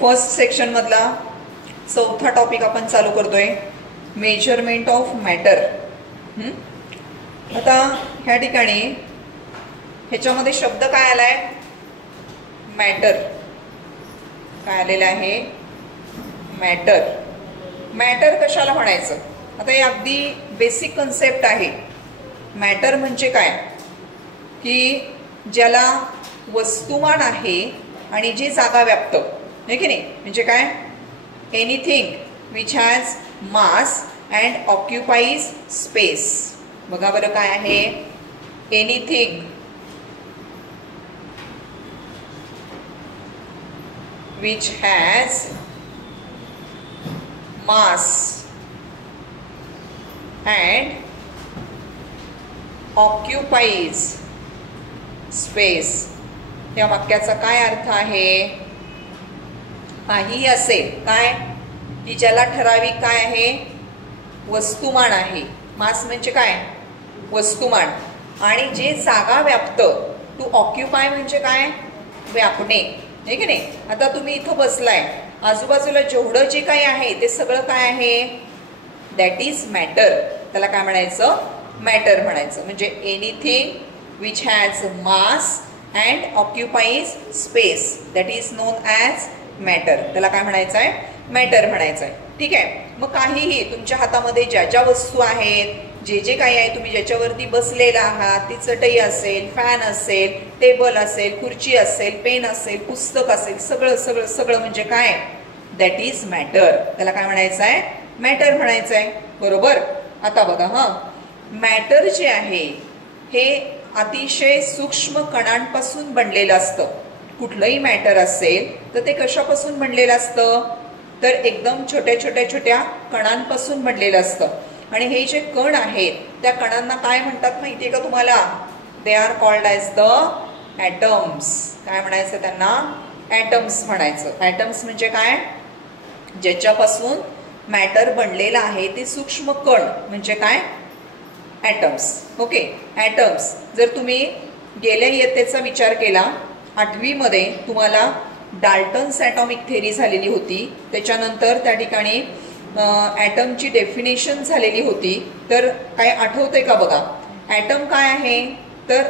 First section मधला चौथा topic आपण चालू करतोय, मेजरमेंट ऑफ मॅटर. आता ह्या ठिकाणी ह्याच्यामध्ये शब्द काय आलाय? मॅटर. काय आलेला आहे? मॅटर. मॅटर कशाला म्हणायचं? आता हे अगदी बेसिक कन्सेप्ट आहे. मॅटर म्हणजे काय की ज्याला वस्तुमान आहे आणि जे जागा व्यापतं, आहे की नाही? म्हणजे काय? Anything which has mass and occupies space. बघा बरं काय आहे? Anything which has mass and occupies space. या वाक्याचा काय अर्थ आहे? काही असेल काय की ज्याला ठराविक काय आहे? वस्तुमान आहे. मास म्हणजे काय? वस्तुमान. आणि जे जागा व्यापतं. टू ऑक्युपाय म्हणजे काय? व्यापणे, आहे की नाही? आता तुम्ही इथं बसलाय, आजूबाजूला जेवढं जे काही आहे ते सगळं काय आहे? That is matter. त्याला काय म्हणायचं? मॅटर म्हणायचं. म्हणजे anything which has mass and occupies space, that is known as matter. त्याला काय म्हणायचं आहे? मॅटर म्हणायचं आहे. ठीक आहे. मग काहीही तुमच्या हातामध्ये ज्या ज्या वस्तू आहेत, जे जे काही आहे, तुम्ही ज्याच्यावरती बसलेला आहात, ती चटई असेल, फॅन असेल, टेबल असेल, खुर्ची असेल, पेन असेल, पुस्तक असेल, सगळं सगळं सगळं म्हणजे काय? That is matter. त्याला काय म्हणायचं आहे? मॅटर म्हणायचं आहे. बरोबर. आता बघा, मॅटर जे आहे हे अतिशय सूक्ष्म कणांपासून बनलेलं असतं. कुठलंही मॅटर असेल तर ते कशापासून बनलेलं असतं? तर एकदम छोट्या छोट्या छोट्या कणांपासून बनलेलं असतं. आणि हे जे कण आहेत त्या कणांना काय म्हणतात माहितीये का तुम्हाला? They are called as the atoms. काय म्हणायचं त्यांना? ॲटम्स म्हणायचं. ॲटम्स म्हणजे काय? ज्याच्यापासून मॅटर बनलेलं आहे ते सूक्ष्म कण म्हणजे काय? ॲटम्स. ओके. ॲटम्स. जर तुम्ही गेल्या इयत्तेचा विचार केला, 8वी मध्ये तुम्हाला डाल्टन्स ॲटॉमिक थेरी झालेली होती. त्याच्यानंतर त्या ठिकाणी ॲटमची डेफिनेशन झालेली होती. तर काय आठवतंय का? बघा, ॲटम काय आहे? तर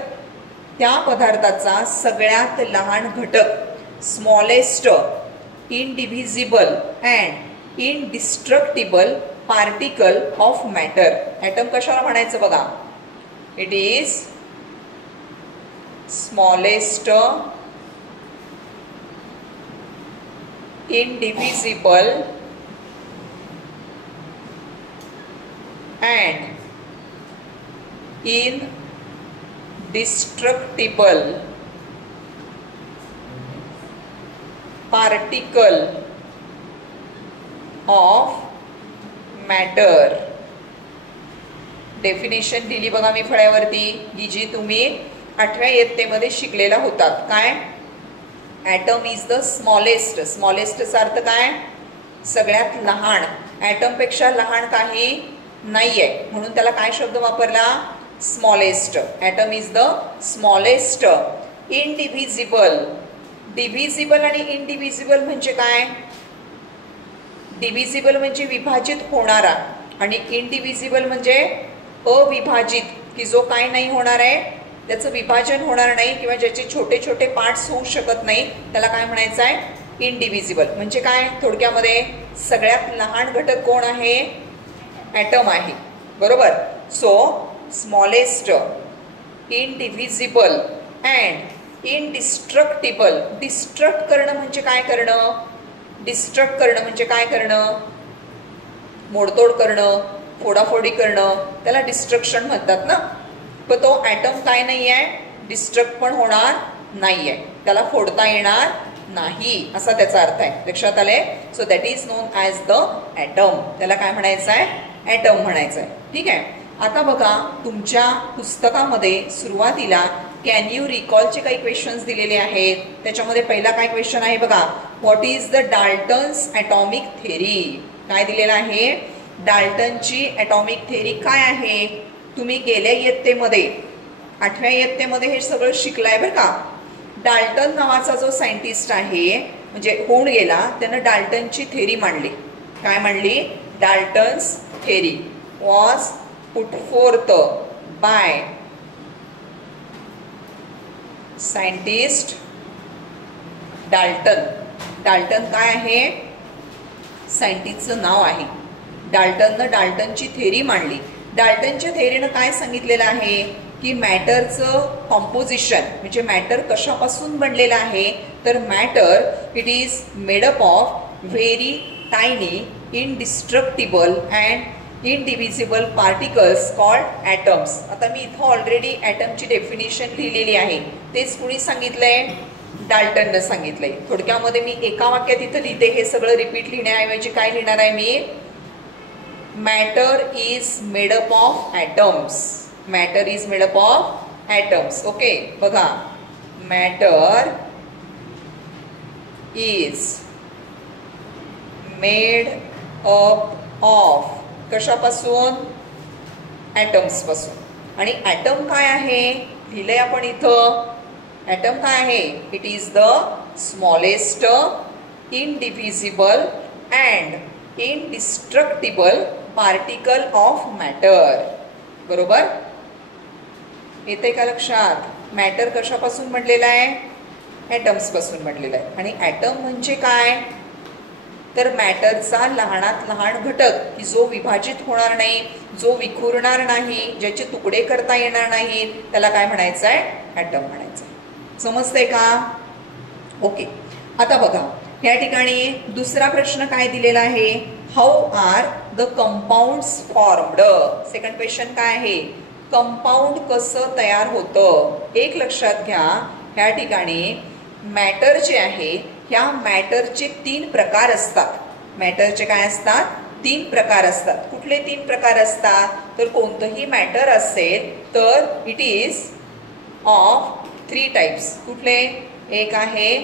त्या पदार्थाचा सगळ्यात लहान घटक, smallest indivisible and indestructible particle of matter. Atom कशाला म्हणायचं? बघा, it is smallest indivisible and indestructible particle of matter. Definition दिली बघा मी फळ्यावरती, ही जी तुम्ही 8व्या इयत्तेमध्ये शिकलेला होतात. काय? Atom is the smallest. स्मॉलेस्टचा अर्थ काय? सगळ्यात लहान. ॲटमपेक्षा लहान काही नाही आहे, म्हणून त्याला काय शब्द वापरला? Smallest. Atom is the smallest. Indivisible. Divisible आणि इनडिव्हिजिबल म्हणजे काय? डिव्हिजिबल म्हणजे विभाजित होणारा आणि इनडिव्हिजिबल म्हणजे अविभाजित, की जो काय नाही होणार आहे, त्याचं विभाजन होणार नाही किंवा ज्याचे छोटे छोटे पार्ट्स होऊ शकत नाही, त्याला काय म्हणायचं आहे? इनडिव्हिजिबल. म्हणजे काय? थोडक्यामध्ये सगळ्यात लहान घटक कोण आहे? ॲटम आहे. बरोबर. So smallest, indivisible and indestructible. Destruct करणं म्हणजे काय करणं? डिस्ट्रक्ट करणं म्हणजे काय करणं? मोडतोड करणं, फोडाफोडी करणं, त्याला डिस्ट्रक्शन म्हणतात ना. पण तो ॲटम काय नाही आहे? डिस्ट्रक्ट पण होणार नाही आहे, त्याला फोडता येणार नाही, असा त्याचा अर्थ आहे. लक्षात आले? So that is known as the atom. त्याला काय म्हणायचं आहे? ॲटम म्हणायचं आहे. ठीक आहे. आता बघा, तुमच्या पुस्तकामध्ये सुरुवातीला कॅन यू रिकॉलचे काही क्वेश्चन्स दिलेले आहेत. त्याच्यामध्ये पहिला काय क्वेश्चन आहे बघा, what is the Dalton's atomic theory. काय दिलेलं आहे? डाल्टनची ॲटॉमिक थेरी काय आहे? तुम्ही गेल्या इयत्तेमध्ये 8व्या इयत्तेमध्ये हे सगळं शिकलाय बरं का. डाल्टन नावाचा जो सायंटिस्ट आहे, म्हणजे होऊन गेला, त्यानं डाल्टनची थेरी मांडली. काय मांडली? Dalton's theory was put forth by scientist Dalton. Dalton काय आहे? सायंटिस्टचं नाव आहे. डाल्टननं डाल्टनची थेरी मांडली. डाल्टनच्या थेरीनं काय सांगितलेलं आहे की मॅटरचं कॉम्पोजिशन म्हणजे मॅटर कशापासून बनलेलं आहे, तर matter it is made up of very tiny indestructible and indivisible particles called atoms. आता मी इथं ऑलरेडी ॲटमची डेफिनेशन लिहिलेली आहे. तेच कुणी सांगितलंय? डाल्टननं सांगितलंय. थोडक्यामध्ये मी एका वाक्यात इथं लिहिते. हे सगळं रिपीट लिहिण्याऐवजी काय लिहिणार आहे मी? Matter is made up of atoms. Matter is made up of atoms. Okay, बघा, matter is made up of कशापासून? ॲटम्स पासून. आणि ॲटम काय आहे? लिहिलंय आपण इथं. ॲटम काय आहे? It is the smallest indivisible and indestructible particle of matter. बरोबर? येते का लक्षात? मॅटर कशापासून बनलेला आहे? ॲटम्स पासून बनलेला आहे. आणि ॲटम म्हणजे काय? तर मॅटरचा लहानात लहान घटक की जो विभाजित होणार नाही, जो विखुरणार नाही, ज्याचे तुकडे करता येणार नाहीत, त्याला काय म्हणायचं आहे? ॲटम म्हणायचं. समजतंय का? ओके, आता बघा या ठिकाणी दुसरा प्रश्न काय दिलेला आहे? How are the compounds formed. Second question काय आहे? कंपाऊंड कसं तयार होतं. एक लक्षात घ्या, ह्या ठिकाणी मॅटर जे आहे, ह्या मॅटरचे 3 प्रकार असतात. मॅटरचे काय असतात? 3 प्रकार असतात. कुठले 3 प्रकार असतात? तर कोणतंही मॅटर असेल तर इट इज ऑफ 3 टाइप्स. कुठले? एक आहे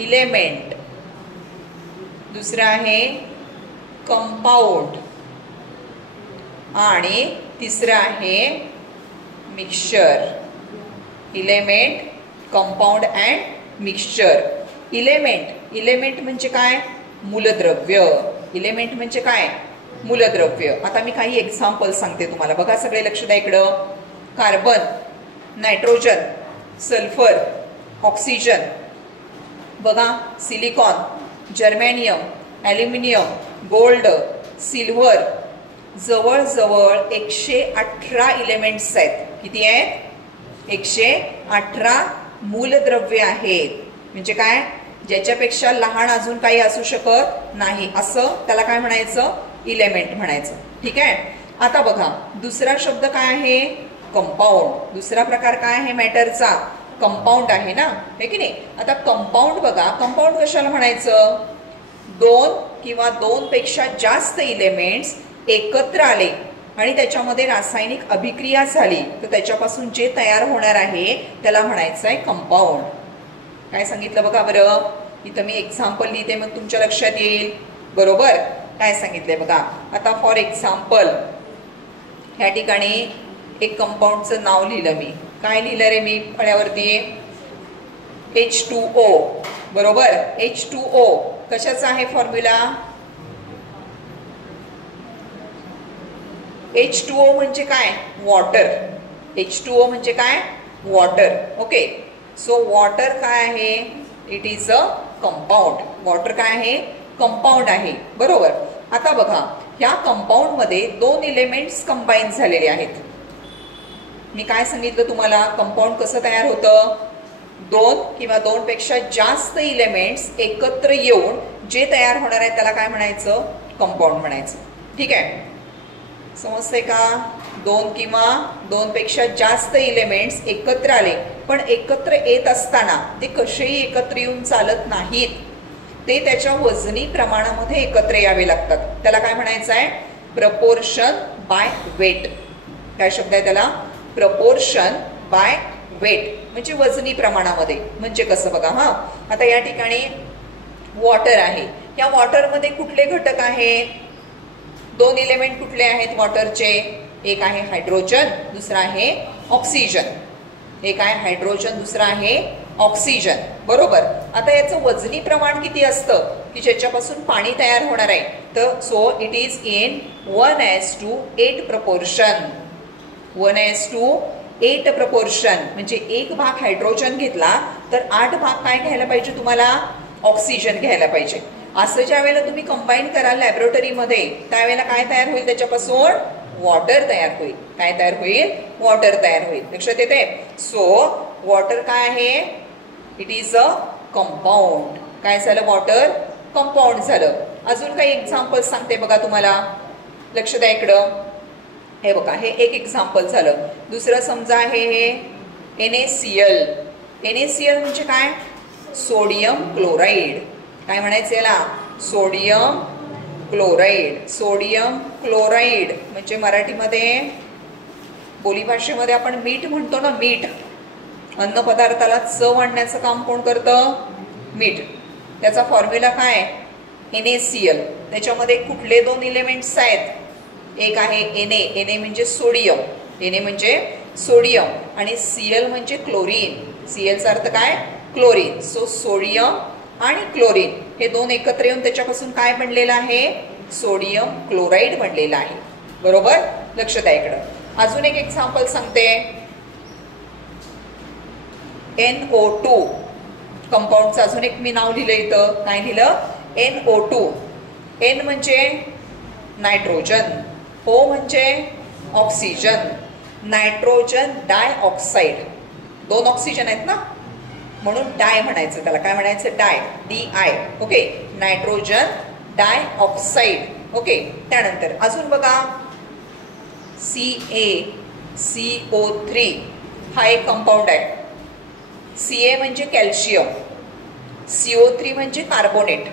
इलेमेंट, दुसरा आहे कंपाऊंड आणि तिसरा आहे mixture. Element, compound and mixture. Element म्हणजे काय? मूलद्रव्य. इलेमेंट म्हणजे काय? मूलद्रव्य. आता मी काही एक्झाम्पल सांगते तुम्हाला. बघा सगळे लक्ष द्या इकडं. कार्बन, नायट्रोजन, सल्फर, ऑक्सिजन, बघा silicon, germanium, aluminium, gold, silver. जवळजवळ 118 इलेमेंट्स आहेत. किती आहेत? 118 मूलद्रव्य आहेत. म्हणजे काय? ज्याच्यापेक्षा लहान अजून काही असू शकत नाही, असं त्याला काय म्हणायचं? इलेमेंट म्हणायचं. ठीक आहे. आता बघा दुसरा शब्द काय आहे? कंपाऊंड. दुसरा प्रकार काय आहे मॅटरचा? कंपाऊंड आहे ना, हे की नाही? आता कंपाऊंड बघा, कंपाऊंड कशाला म्हणायचं? 2 किंवा 2 पेक्षा जास्त इलेमेंट्स एकत्र आले आणि त्याच्यामध्ये रासायनिक अभिक्रिया झाली तर त्याच्यापासून जे तयार होणार आहे त्याला म्हणायचं आहे कंपाऊंड. काय सांगितलं बघा बरं. इथं मी एक्झाम्पल लिहिते, मग तुमच्या लक्षात येईल. बरोबर? काय सांगितलंय बघा. आता फॉर एक्झाम्पल ह्या ठिकाणी एक कंपाऊंडचं नाव लिहिलं मी. काय लिहिलं रे मी फळ्यावरती? H2O. बरोबर? H2O कशाचा आहे फॉर्म्युला? H2O म्हणजे काय? वॉटर. H2O म्हणजे काय? वॉटर. ओके, सो वॉटर काय आहे? It is a compound. Water काय आहे? कंपाऊंड आहे. बरोबर. आता बघा ह्या कंपाऊंड मध्ये 2 इलेमेंट्स कंबाईन झालेले आहेत. मी काय सांगितलं तुम्हाला? कंपाऊंड कसं तयार होतं? 2 किंवा 2 पेक्षा जास्त इलेमेंट्स एकत्र येऊन जे तयार होणार आहे त्याला काय म्हणायचं? कंपाऊंड म्हणायचं. ठीक आहे, समजतंय का? 2 किंवा 2 पेक्षा जास्त इलेमेंट्स एकत्र आले, पण एकत्र येत असताना ते कसेही एकत्र येऊन चालत नाहीत. ते त्याच्या वजनी प्रमाणामध्ये एकत्र यावे लागतात. त्याला काय म्हणायचं आहे? Proportion by weight. काय शब्द आहे त्याला? प्रपोर्शन बाय वेट म्हणजे वजनी प्रमाणामध्ये. म्हणजे कसं बघा. हा, आता या ठिकाणी वॉटर आहे. या वॉटरमध्ये कुठले घटक आहेत? 2 इलेमेंट कुठले आहेत वॉटरचे? एक आहे हायड्रोजन, दुसरा आहे ऑक्सिजन. एक आहे हायड्रोजन, दुसरा आहे ऑक्सिजन. बरोबर. आता याचं वजनी प्रमाण किती असतं की ज्याच्यापासून पाणी तयार होणार आहे, तर so it is in 1:8 proportion. 1:8 proportion म्हणजे 1 भाग हायड्रोजन घेतला तर 8 भाग काय घ्यायला पाहिजे तुम्हाला, ऑक्सिजन घ्यायला पाहिजे. असं ज्या वेळेला तुम्ही कंबाईन कराल लॅबोरेटरीमध्ये त्यावेळेला काय तयार होईल त्याच्यापासून, वॉटर तयार होईल. काय तयार होईल, वॉटर तयार होईल. लक्षात येते. सो वॉटर काय आहे, इट इज अ कंपाऊंड. काय झालं, वॉटर कंपाऊंड झालं. अजून काही एक्झाम्पल सांगते बघा तुम्हाला, लक्ष द्या इकडं. हे बघा, हे एक एक्झाम्पल झालं. दुसरं समजा आहे हे NaCl. NaCl म्हणजे काय, सोडियम क्लोराईड. काय म्हणायचं याला, सोडियम क्लोराईड. सोडियम क्लोराईड म्हणजे मराठीमध्ये बोलीभाषेमध्ये आपण मीठ म्हणतो ना, मीठ. अन्न पदार्थाला चव आणण्याचं काम कोण करतं, मीठ. त्याचा फॉर्म्युला काय, NaCl. त्याच्यामध्ये कुठले 2 एलिमेंट्स आहेत, एक आहे Na म्हणजे सोडियम. Na म्हणजे सोडियम आणि Cl म्हणजे क्लोरीन. Clचा अर्थ काय, क्लोरीन. सो सोडियम आणि क्लोरीन हे 2 एकत्र येऊन त्याच्यापासून काय बनलेलं आहे, सोडियम क्लोराईड बनलेलं आहे. बरोबर. लक्ष द्या इकडं. अजून एक एक्झाम्पल सांगते. NO2 कंपाऊंडचं अजून एक मी नाव लिहिलं इथं. काय लिहिलं, NO2. N म्हणजे नायट्रोजन, O म्हणजे ऑक्सिजन. Nitrogen dioxide. 2 ऑक्सिजन आहेत ना म्हणून डाय म्हणायचं त्याला. काय म्हणायचं, डाय, DI. Okay. Nitrogen dioxide. Okay. त्यानंतर अजून बघा, CaCO3 हा एक कंपाऊंड आहे. Ca म्हणजे कॅल्शियम, CO3 म्हणजे carbonate.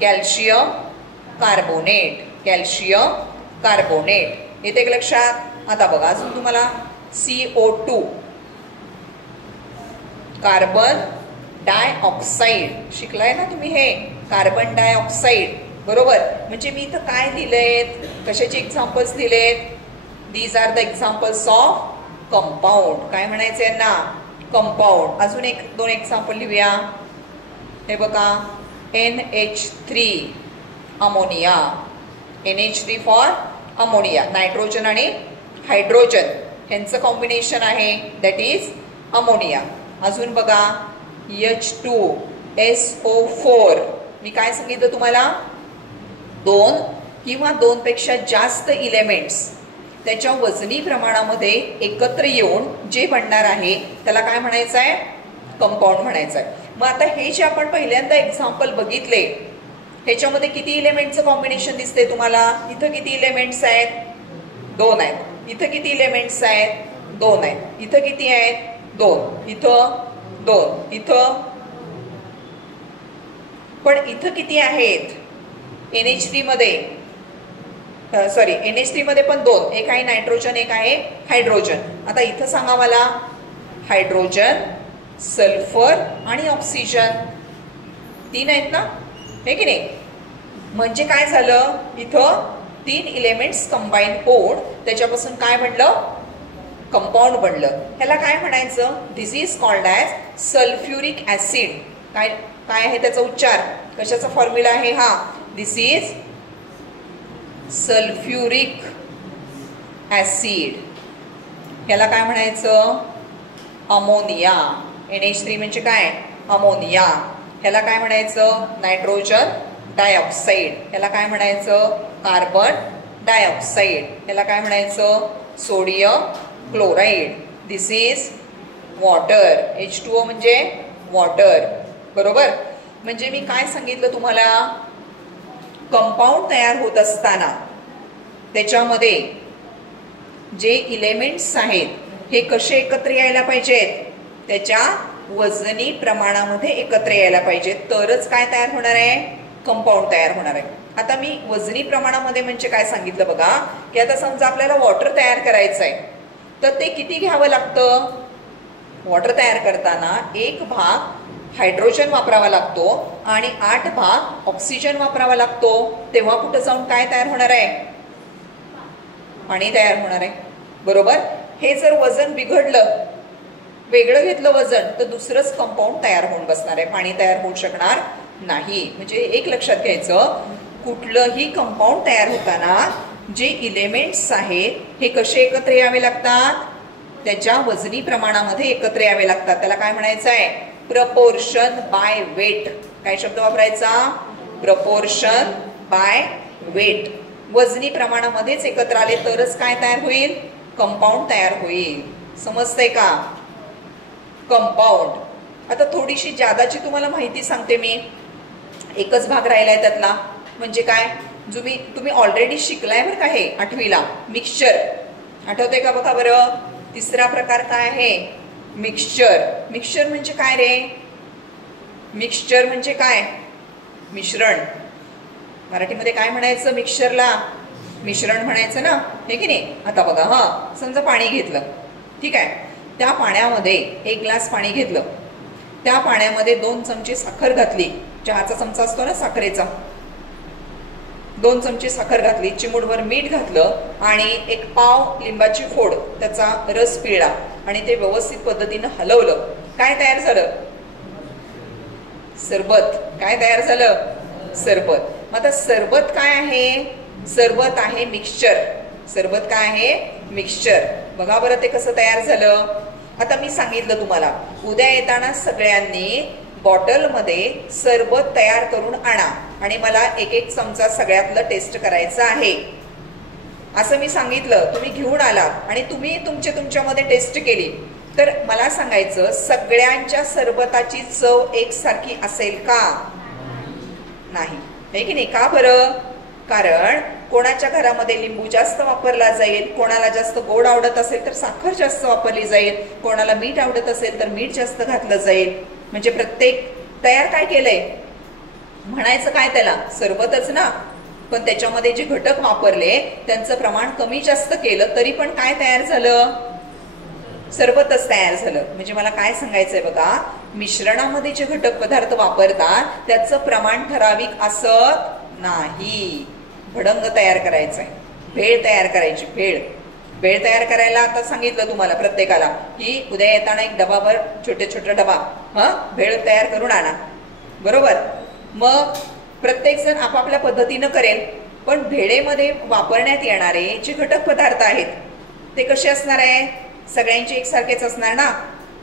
Calcium carbonate, calcium carbonate. येते का लक्षात. आता बघा अजून तुम्हाला CO2 कार्बन डायऑक्साईड शिकलाय ना तुम्ही, हे कार्बन डायऑक्साईड. बरोबर. म्हणजे मी इथं काय लिहिलेत, कशाचे एक्झाम्पल्स दिलेत, these are the examples of compound. काय म्हणायचं यांना, कंपाऊंड. अजून 1-2 एक्झाम्पल लिहूया. हे बघा, NH3 ammonia. NH3 for ammonia. Nitrogen आणि हायड्रोजन यांचं कॉम्बिनेशन आहे, दॅट इज अमोनिया. अजून बघा, H2SO4. मी काय सांगितलं तुम्हाला, 2 किंवा 2 पेक्षा जास्त इलेमेंट्स त्याच्या वजनी प्रमाणामध्ये एकत्र येऊन जे बनणार आहे त्याला काय म्हणायचं आहे, कंपाऊंड म्हणायचं आहे. मग आता हे जे आपण पहिल्यांदा एक्झाम्पल बघितले ह्याच्यामध्ये किती इलेमेंटचं कॉम्बिनेशन दिसते तुम्हाला. इथं किती इलेमेंट्स आहेत, 2 आहेत. इथं किती इलेमेंट्स आहेत, 2 आहेत. इथं किती आहेत, 2. इथं 2. इथं पण इथं किती आहेत, NH3 मध्ये, सॉरी NH3 मध्ये पण 2. एक आहे नायट्रोजन, एक आहे हायड्रोजन. आता इथं सांगा मला, हायड्रोजन, सल्फर आणि ऑक्सिजन 3 आहेत ना, हे की नाही. म्हणजे काय झालं, इथं 3 इलेमेंट्स कंबाईन होऊन त्याच्यापासून काय बनलं, कंपाऊंड बनलं. ह्याला काय म्हणायचं, this is called as sulphuric acid. काय काय आहे त्याचा उच्चार, कशाचा फॉर्म्युला आहे हा, दिस इज सल्फ्युरिक ऍसिड. ह्याला काय म्हणायचं, अमोनिया. NH3 म्हणजे काय, अमोनिया. ह्याला काय म्हणायचं, नायट्रोजन डायऑक्साईड. ह्याला काय म्हणायचं, कार्बन डायऑक्साईड. ह्याला काय म्हणायचं, sodium chloride. This is water. H2O म्हणजे वॉटर. बरोबर. म्हणजे मी काय सांगितलं तुम्हाला, कंपाऊंड तयार होत असताना त्याच्यामध्ये जे इलेमेंट्स आहेत हे कसे एकत्र यायला पाहिजेत, त्याच्या वजनी प्रमाणामध्ये एकत्र यायला पाहिजेत, तरच काय तयार होणार आहे, कंपाऊंड तयार होणार आहे. आता मी वजनी प्रमाणामध्ये म्हणजे काय सांगितलं बघा, की आता समजा आपल्याला वॉटर तयार करायचं आहे तर ते किती घ्यावं लागतं. वॉटर तयार करताना 1 भाग हायड्रोजन वापरावा लागतो आणि 8 भाग ऑक्सिजन वापरावा लागतो. तेव्हा कुठं जाऊन काय तयार होणार आहे, पाणी तयार होणार आहे. बरोबर. हे जर वजन बिघडलं वेगळं घेतलं वजन तर दुसरंच कंपाऊंड तयार होऊन बसणार आहे, पाणी तयार होऊ शकणार नाही. म्हणजे एक लक्षात घ्यायचं, कुठलंही कंपाऊंड तयार होताना जे इलेमेंट्स आहेत हे कसे एकत्र यावे लागतात, त्याच्या वजनी प्रमाणामध्ये एकत्र यावे लागतात. त्याला काय म्हणायचं आहे, प्रपोर्शन बाय वेट. काय शब्द वापरायचा, प्रपोर्शन बाय वेट. वजनी प्रमाणामध्येच एकत्र आले तरच काय तयार होईल, कंपाऊंड तयार होईल. समजतंय का, कंपाऊंड. आता थोडीशी जादाची तुम्हाला माहिती सांगते मी, एकच भाग राहिलाय त्यातला, म्हणजे काय, तुम्ही ऑलरेडी शिकलाय बरं का हे 8वीला, मिक्सचर. आठवतंय का बघा बरं. तिसरा प्रकार काय आहे, मिक्सचर. मिक्सचर म्हणजे काय रे, मिक्सचर म्हणजे काय, मिश्रण. मराठीमध्ये काय म्हणायचं मिक्सचरला, मिश्रण म्हणायचं ना, हे की नाही. आता बघा, हा समजा पाणी घेतलं, ठीक आहे. त्या पाण्यामध्ये 1 ग्लास पाणी घेतलं, त्या पाण्यामध्ये 2 चमचे साखर घातली. चहाचा चमचा असतो ना साखरेचा, 2 चमचे साखर घातली, चिमूटभर मीठ घातलं आणि 1 पाव लिंबाची फोड त्याचा रस पिळला आणि ते व्यवस्थित पद्धतीनं हलवलं. काय तयार झालं, सरबत. काय तयार झालं, सरबत. मग आता सरबत काय आहे, सरबत आहे मिक्सचर. सरबत काय आहे, मिक्सचर. बघा बरं ते कसं तयार झालं. आता मी सांगितलं तुम्हाला, उद्या येताना सगळ्यांनी बॉटलमध्ये सरबत तयार करून आणा आणि मला 1-1 चमचा सगळ्यातलं टेस्ट करायचं आहे, असं मी सांगितलं. तुम्ही घेऊन आलात आणि तुम्ही तुमच्यामध्ये टेस्ट केली, तर मला सांगायचं सगळ्यांच्या सरबताची चव एकसारखी असेल का, नाही, आहे की नाही. का बरं, कारण कोणाच्या घरामध्ये लिंबू जास्त वापरला जाईल, कोणाला जास्त गोड आवडत असेल तर साखर जास्त वापरली जाईल, कोणाला मीठ आवडत असेल तर मीठ जास्त घातलं जाईल. म्हणजे प्रत्येक तयार काय केलंय, म्हणायचं काय त्याला, सरबतच ना, पण त्याच्यामध्ये जे घटक वापरले त्यांचं प्रमाण कमी जास्त केलं तरी पण काय तयार झालं, सरबतच तयार झालं. म्हणजे मला काय सांगायचंय बघा, मिश्रणामध्ये जे घटक पदार्थ वापरतात त्याचं प्रमाण ठराविक असत नाही. भडंग तयार करायचंय, भेळ तयार करायची, भेळ. भेळ तयार करायला आता सांगितलं तुम्हाला प्रत्येकाला की उद्या येताना 1 डबाभर छोटे डबा भेळ तयार करून आणा, बरोबर. मग प्रत्येक जण आपापल्या पद्धतीनं करेल, पण भेळेमध्ये वापरण्यात येणारे जे घटक पदार्थ आहेत ते कसे असणार आहे, सगळ्यांचे एकसारखेच असणार ना.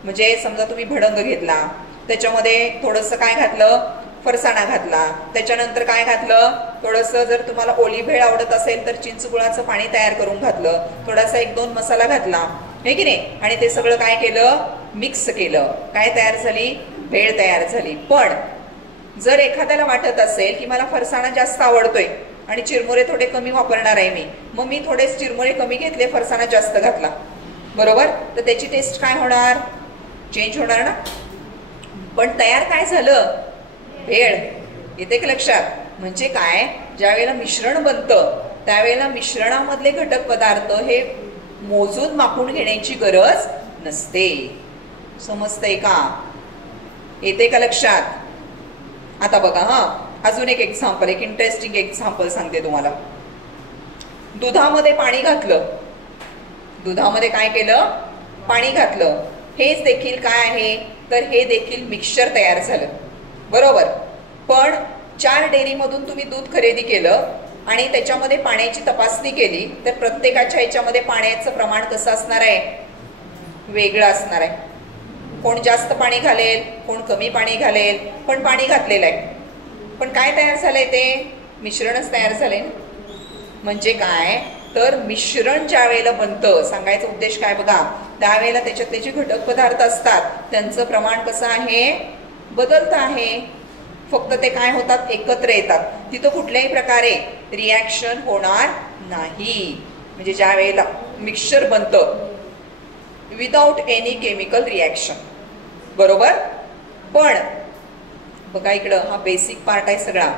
म्हणजे समजा तुम्ही भडंग घेतला, त्याच्यामध्ये थोडंसं काय घातलं, फरसाणा घातला, त्याच्यानंतर काय घातलं, थोडंसं जर तुम्हाला ओली भेळ आवडत असेल तर चिंचगुळाचं पाणी तयार करून घातलं, थोडासा 1-2 मसाला घातला, हे की नाही. आणि ते सगळं काय केलं, मिक्स केलं, काय तयार झाली, भेळ तयार झाली. पण जर एखाद्याला वाटत असेल की मला फरसाणा जास्त आवडतोय आणि चिरमुरे थोडे कमी वापरणार आहे मी, मग मी थोडे चिरमुरे कमी घेतले, फरसाणा जास्त घातला, बरोबर. तर त्याची टेस्ट काय होणार, चेंज होणार ना. पण तयार काय झालं, भेळ. येते का लक्षात. म्हणजे काय, ज्या वेळेला मिश्रण बनतं त्यावेळेला मिश्रणामधले घटक पदार्थ हे मोजून मापून घेण्याची गरज नसते. समजतंय का, येते का लक्षात. आता बघा, अजून एक एक्झाम्पल, एक इंटरेस्टिंग एक्झाम्पल सांगते तुम्हाला. दुधामध्ये पाणी घातलं, दुधामध्ये काय केलं, पाणी घातलं. हेच देखील काय आहे, तर हे देखील मिक्सचर तयार झालं, बरोबर. पण 4 डेअरीमधून तुम्ही दूध खरेदी केलं आणि त्याच्यामध्ये पाण्याची तपासणी केली, तर प्रत्येकाच्या ह्याच्यामध्ये पाण्याचं प्रमाण कसं असणार आहे, वेगळं असणार आहे. कोण जास्त पाणी घालेल, कोण कमी पाणी घालेल, पण पाणी घातलेलं आहे. पण काय तयार झालंय, ते मिश्रणच तयार झालंय. म्हणजे काय, तर मिश्रण ज्या वेळेला बनतं, सांगायचा उद्देश काय बघा, त्यावेळेला त्याच्यातले जे घटक पदार्थ असतात त्यांचं प्रमाण कसं आहे, बदलतं आहे. फक्त ते काय होतात, एकत्र येतात. तिथं कुठल्याही प्रकारे रिॲक्शन होणार नाही. म्हणजे ज्या वेळेला मिक्सचर बनतं विदाउट एनी केमिकल रिॲक्शन, बरोबर. पण बघा इकडं हा बेसिक पार्ट आहे सगळा.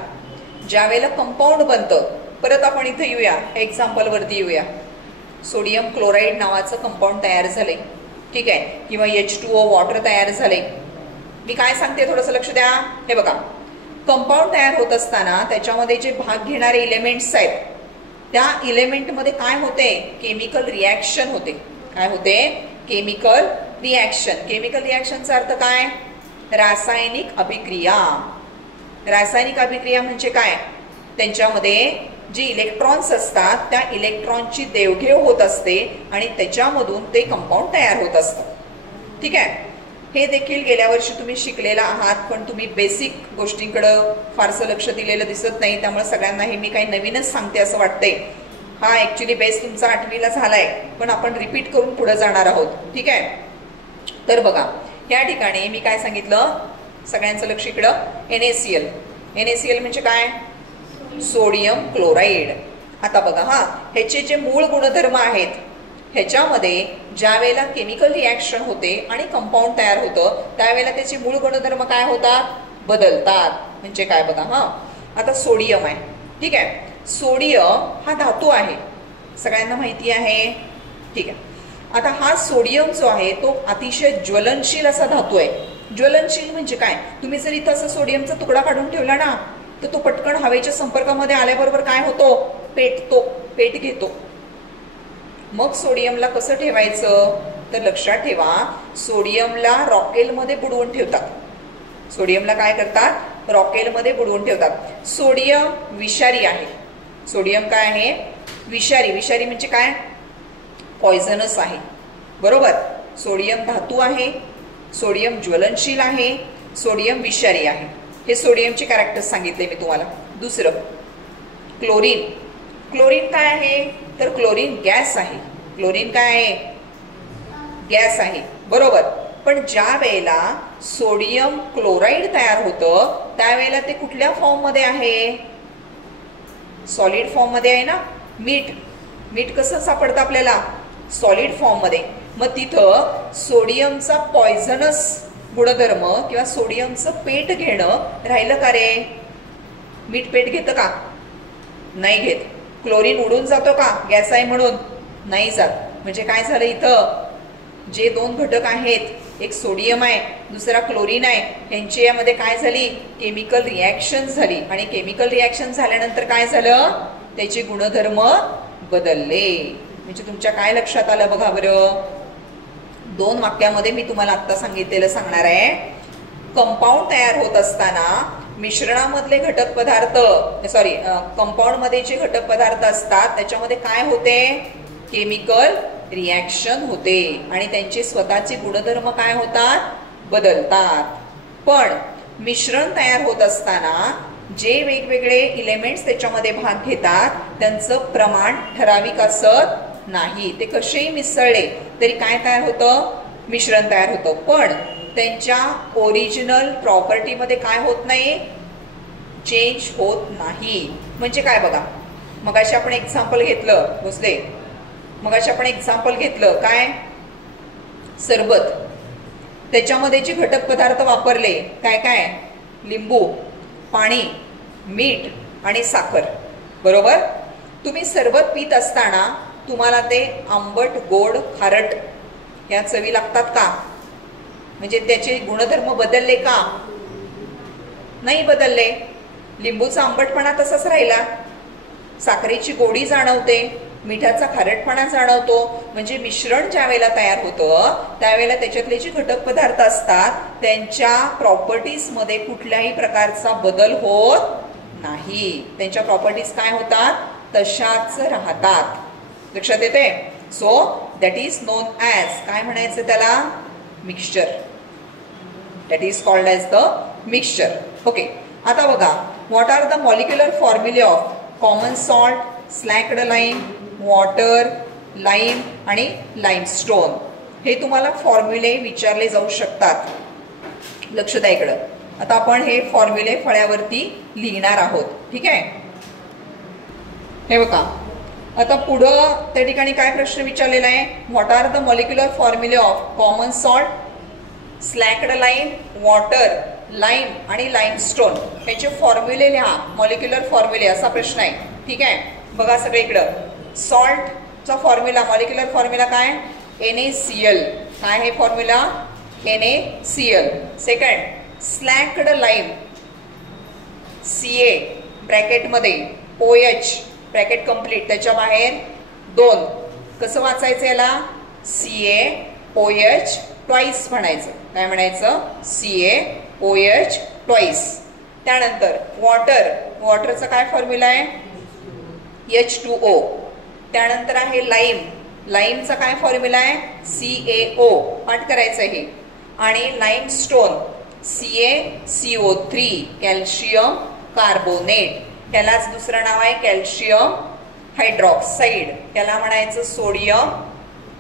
ज्या वेळेला कंपाऊंड बनतं, परत आपण इथे येऊया, एक्झाम्पल वरती येऊया. सोडियम क्लोराईड नावाचं कंपाऊंड तयार झाले, ठीक आहे, किंवा H2O वॉटर तयार झाले. मी काय सांगते थोडंसं लक्ष द्या. हे बघा, कंपाऊंड तयार होत असताना त्याच्यामध्ये जे भाग घेणारे इलेमेंट्स आहेत त्या इलेमेंटमध्ये काय होते, केमिकल रिॲक्शन होते. काय होते, केमिकल रिॲक्शन. केमिकल रिॲक्शनचा अर्थ काय? रासायनिक अभिक्रिया. रासायनिक अभिक्रिया म्हणजे काय? त्यांच्यामध्ये जी इलेक्ट्रॉन्स असतात त्या इलेक्ट्रॉनची देवघेव होत असते आणि त्याच्यामधून ते कंपाऊंड तयार होत असतं. ठीक आहे. हे देखील गेल्या वर्षी तुम्ही शिकलेला आहात, पण तुम्ही बेसिक गोष्टींकडं फारसं लक्ष दिलेलं दिसत नाही. त्यामुळे सगळ्यांना हे मी काही नवीनच सांगते असं वाटते. हा ऍक्च्युली बेस तुमचा 8वीला झालाय, पण आपण रिपीट करून पुढे जाणार आहोत. ठीक आहे. तर बघा या ठिकाणी मी काय सांगितलं, सगळ्यांचं लक्ष इकडं. NaCl. NaCl म्हणजे काय? Sodium chloride. आता बघा हा, ह्याचे जे मूळ गुणधर्म आहेत, ह्याच्यामध्ये ज्या वेळेला केमिकल रिॲक्शन होते आणि कंपाऊंड तयार होतं त्यावेळेला त्याचे मूळ गुणधर्म काय होतात? बदलतात. म्हणजे काय बघा हा, आता सोडियम आहे. ठीक आहे. सोडियम हा धातू आहे, सगळ्यांना माहिती आहे. ठीक आहे. आता हा सोडियम जो आहे तो अतिशय ज्वलनशील असा धातू आहे. ज्वलनशील म्हणजे काय? तुम्ही जर इथं असं सोडियमचा तुकडा काढून ठेवला ना, तर तो पटकन हवेच्या संपर्कामध्ये आल्याबरोबर काय होतो? पेटतो, पेट घेतो. मग सोडियमला कसं ठेवायचं? तर लक्षात ठेवा, सोडियमला रॉकेलमध्ये बुडवून ठेवतात. सोडियमला काय करतात? रॉकेलमध्ये बुडवून ठेवतात. सोडियम विषारी आहे. सोडियम काय आहे? विषारी. विषारी म्हणजे काय? पॉयझनस आहे. बरोबर. सोडियम धातू आहे, सोडियम ज्वलनशील आहे, सोडियम विषारी आहे. हे सोडियमचे कॅरेक्टर्स सांगितले मी तुम्हाला. दुसरं क्लोरीन. क्लोरीन काय आहे? तर क्लोरीन गॅस आहे. क्लोरीन काय आहे? गॅस आहे. बरोबर. पण ज्या वेळेला सोडियम क्लोराईड तयार होतं त्यावेळेला ते कुठल्या फॉर्म मध्ये आहे? सॉलिड फॉर्म मध्ये आहे ना. मीठ. मीठ कसं सापडतं आपल्याला? सॉलिड फॉर्म मध्ये. मग तिथं सोडियमचा पॉयझनस गुणधर्म किंवा सोडियमचं पेट घेणं राहिलं का रे? मीठ पेट घेतं का? नाही घेत. क्लोरीन उडून जातो का गॅस आहे म्हणून? नाही जात. म्हणजे काय झालं, इथं जे दोन घटक आहेत, एक सोडियम आहे, दुसरा क्लोरीन आहे, यांची यामध्ये काय झाली? केमिकल रिॲक्शन झाली. आणि केमिकल रिॲक्शन झाल्यानंतर काय झालं? त्याचे गुणधर्म बदलले. म्हणजे तुमच्या काय लक्षात आलं बघा बरं. 2 वाक्यामध्ये मी तुम्हाला आता सांगितलेलं सांगणार आहे. कंपाऊंड तयार होत असताना मिश्रणामधले घटक पदार्थ, कंपाऊंड मध्ये जे घटक पदार्थ असतात त्याच्यामध्ये काय होते? केमिकल रिॲक्शन होते आणि त्यांचे स्वतःचे गुणधर्म काय होतात? बदलतात. पण मिश्रण तयार होत असताना जे वेगवेगळे इलेमेंट्स त्याच्यामध्ये भाग घेतात त्यांचं प्रमाण ठराविक असत नाही. ते कसेही मिसळले तरी काय तयार होतं? मिश्रण तयार होतं. पण त्यांच्या ओरिजिनल प्रॉपर्टीमध्ये काय होत नाही? चेंज होत नाही. म्हणजे काय बघा, मगाशी आपण एक्झाम्पल घेतलं भोसले, मगाशी आपण एक्झाम्पल घेतलं काय? सरबत. त्याच्यामध्ये जे घटक पदार्थ वापरले काय काय? लिंबू, पाणी, मीठ आणि साखर. बरोबर. तुम्ही सरबत पीत असताना तुम्हाला ते आंबट, गोड, खारट या चवी लागतात का? म्हणजे त्याचे गुणधर्म बदलले का? नाही बदलले. लिंबूचा आंबटपणा तसाच राहिला, साखरेची गोडी जाणवते, मिठाचा खारटपणा जाणवतो. म्हणजे मिश्रण ज्या वेळेला तयार होतं त्यावेळेला त्याच्यातले जे घटक पदार्थ असतात त्यांच्या प्रॉपर्टीज मध्ये कुठल्याही प्रकारचा बदल होत नाही. त्यांच्या प्रॉपर्टीज काय होतात? तशाच राहतात. लक्षात येते? So that is known as, काय म्हणायचं त्याला? Mixture. That is called as the mixture. Okay. आता बघा, what are the molecular formulae of common salt, slaked lime, water, lime आणि लाईमस्टोन? हे तुम्हाला फॉर्म्युले विचारले जाऊ शकतात. लक्ष द्या इकडं. आता आपण हे फॉर्म्युले फळ्यावरती लिहिणार आहोत. ठीक आहे. हे बघा, आता पुढं त्या ठिकाणी काय प्रश्न विचारलेला आहे? What are the molecular formulae of common salt, slaked lime, water, lime आणि लाईमस्टोन. ह्याचे फॉर्म्युले लिहा. मॉलिक्युलर फॉर्म्युले असा प्रश्न आहे. ठीक आहे. बघा सगळे इकडं. सॉल्टचा फॉर्म्युला, मॉलिक्युलर फॉर्म्युला काय? NaCl. काय आहे formula? NaCl. Second, slaked lime, Ca ब्रॅकेटमध्ये, OH ब्रॅकेट कंप्लीट, त्याच्या बाहेर 2. कसं वाचायचं याला? CaOH ट्वाइस म्हणायचं. काय म्हणायचं? CaOH twice. त्यानंतर वॉटर, वॉटरचा काय फॉर्म्युला आहे? H2O. त्यानंतर आहे लाईम, लाईमचा काय फॉर्म्युला आहे? CaO. पाठ करायचं हे. आणि लाईमस्टोन CaCO3, कॅल्शियम कार्बोनेट. त्यालाच दुसरं नाव आहे कॅल्शियम हायड्रॉक्साईड. त्याला म्हणायचं सोडियम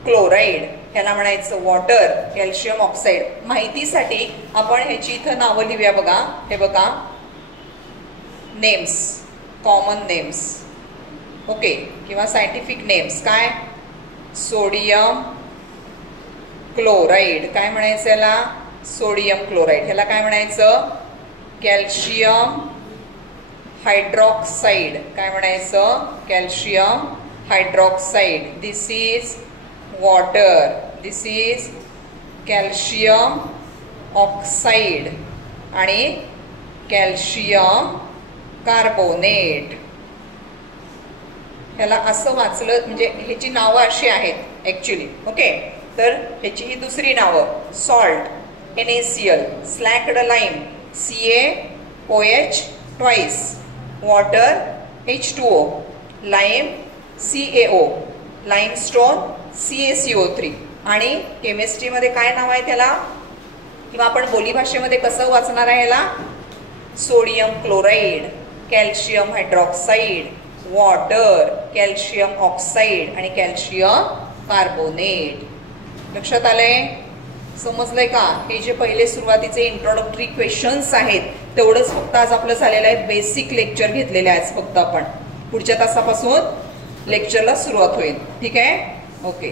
क्लोराईड. त्याला म्हणायचं वॉटर, कॅल्शियम ऑक्साईड. माहितीसाठी आपण ह्याची इथं नावं लिहूया बघा. हे बघा, नेम्स, कॉमन नेम्स, ओके, किंवा सायंटिफिक नेम्स. काय? Sodium chloride. काय म्हणायचं याला? Sodium chloride. ह्याला काय म्हणायचं? Calcium hydroxide. काय म्हणायचं? Calcium hydroxide. This is water, this is calcium oxide आणि कॅल्शियम कार्बोनेट. ह्याला असं वाचलं म्हणजे ह्याची नावं अशी आहेत ऍक्च्युली. ओके, तर ह्याची ही दुसरी नावं: salt NaCl, slaked lime CaOH twice, water H2O, lime CaO, limestone CaCO3. आणि केमिस्ट्रीमध्ये काय नाव आहे त्याला, किंवा आपण बोलीभाषेमध्ये कसं वाचणार आहे याला? Sodium chloride, calcium hydroxide, water, calcium oxide आणि कॅल्शियम कार्बोनेट. लक्षात आलंय? समजलंय का? हे जे पहिले सुरुवातीचे इंट्रोडक्टरी क्वेश्चन्स आहेत तेवढंच फक्त आज आपलं झालेलं आहे. बेसिक लेक्चर घेतलेले आहेत फक्त आपण. पुढच्या तासापासून लेक्चरला सुरुवात होईल. ठीक आहे? ओके.